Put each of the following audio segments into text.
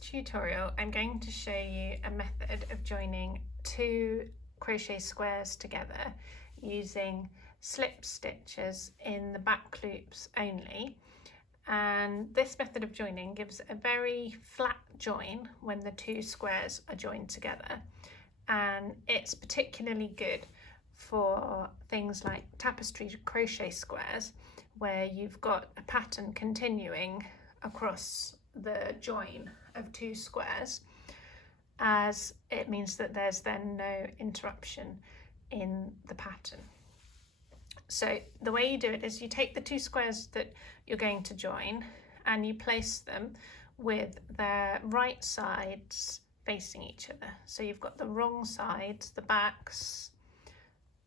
tutorial I'm going to show you a method of joining two crochet squares together using slip stitches in the back loops only, and this method of joining gives a very flat join when the two squares are joined together, and it's particularly good for things like tapestry crochet squares where you've got a pattern continuing across the join of two squares, as it means that there's then no interruption in the pattern. So the way you do it is you take the two squares that you're going to join and you place them with their right sides facing each other. So you've got the wrong sides, the backs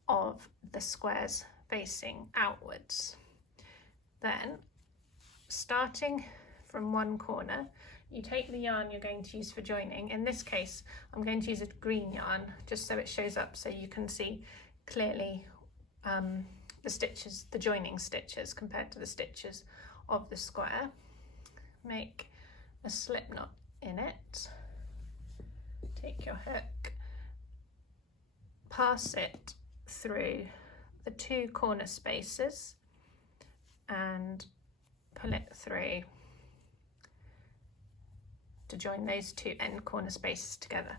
of the squares facing outwards. Then, starting from one corner, you take the yarn you're going to use for joining. In this case, I'm going to use a green yarn just so it shows up so you can see clearly the stitches, the joining stitches compared to the stitches of the square. Make a slip knot in it, take your hook, pass it through the two corner spaces and pull it through to join those two end corner spaces together.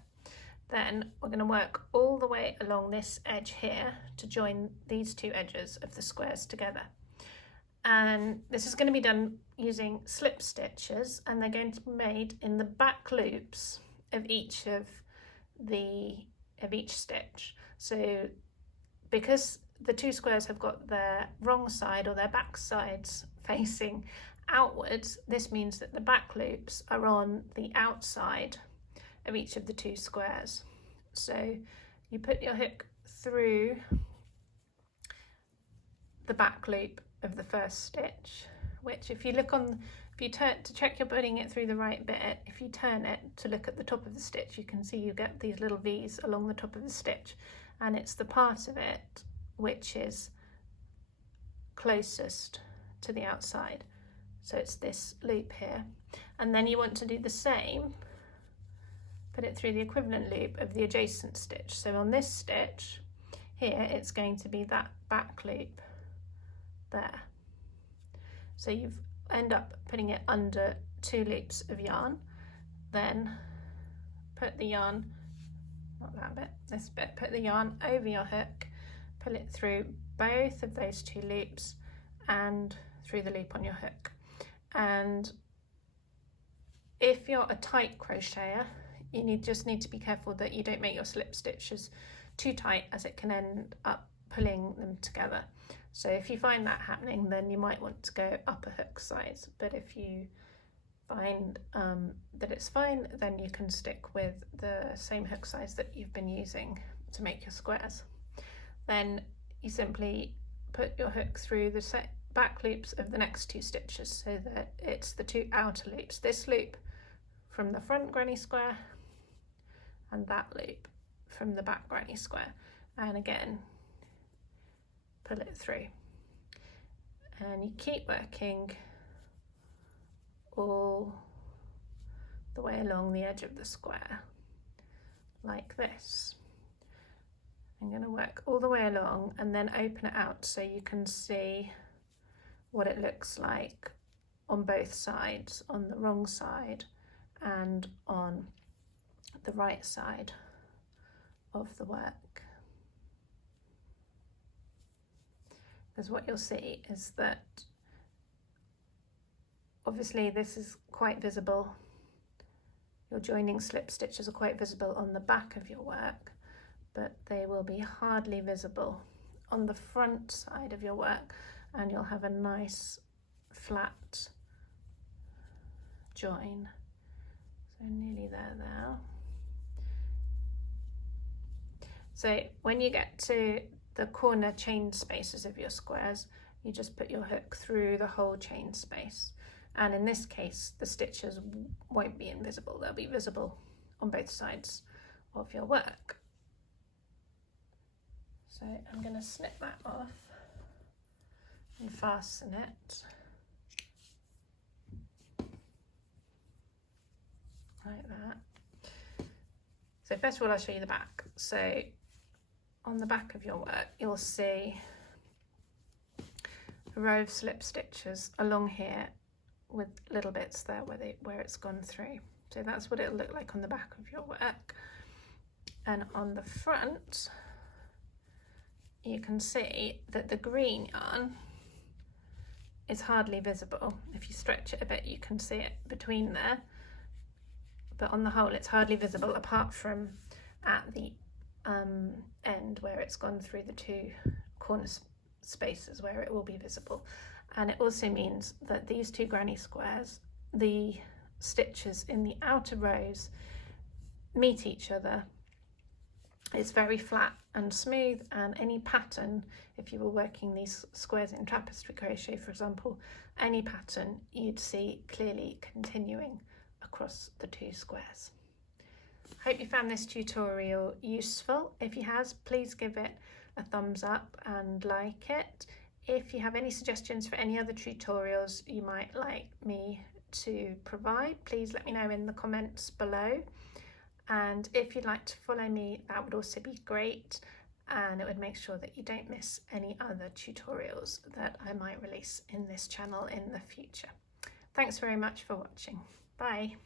Then we're going to work all the way along this edge here to join these two edges of the squares together. And this is going to be done using slip stitches, and they're going to be made in the back loops of each stitch. So because the two squares have got their wrong side or their back sides facing outwards, this means that the back loops are on the outside of each of the two squares. So you put your hook through the back loop of the first stitch, which if you turn to check you're putting it through the right bit, if you turn it to look at the top of the stitch, you can see you get these little V's along the top of the stitch, and it's the part of it which is closest to the outside. So it's this loop here, and then you want to do the same, put it through the equivalent loop of the adjacent stitch. So on this stitch here, it's going to be that back loop there. So you end up putting it under two loops of yarn, then put the yarn, not that bit, this bit, put the yarn over your hook, pull it through both of those two loops and through the loop on your hook. And if you're a tight crocheter, you just need to be careful that you don't make your slip stitches too tight, as it can end up pulling them together. So if you find that happening, then you might want to go up a hook size, but if you find that it's fine, then you can stick with the same hook size that you've been using to make your squares. Then you simply put your hook through the back loops of the next two stitches so that it's the two outer loops, this loop from the front granny square and that loop from the back granny square, and again pull it through, and you keep working all the way along the edge of the square like this. I'm going to work all the way along and then open it out so you can see what it looks like on both sides, on the wrong side and on the right side of the work. Because what you'll see is that obviously this is quite visible, your joining slip stitches are quite visible on the back of your work, but they will be hardly visible on the front side of your work, and you'll have a nice flat join. So nearly there now. So when you get to the corner chain spaces of your squares, you just put your hook through the whole chain space, and in this case the stitches won't be invisible, they'll be visible on both sides of your work. So I'm going to snip that off and fasten it. like that. So first of all, I'll show you the back. So on the back of your work, you'll see a row of slip stitches along here with little bits there where it's gone through. So that's what it'll look like on the back of your work. And on the front, you can see that the green yarn is hardly visible. If you stretch it a bit, you can see it between there. But on the whole, it's hardly visible apart from at the end where it's gone through the two corner spaces where it will be visible. And it also means that these two granny squares, the stitches in the outer rows meet each other. It's very flat and smooth, and any pattern, if you were working these squares in tapestry crochet, for example, any pattern you'd see clearly continuing across the two squares. I hope you found this tutorial useful. If you have, please give it a thumbs up and like it. If you have any suggestions for any other tutorials you might like me to provide, please let me know in the comments below. And if you'd like to follow me, that would also be great, and it would make sure that you don't miss any other tutorials that I might release in this channel in the future. Thanks very much for watching. Bye.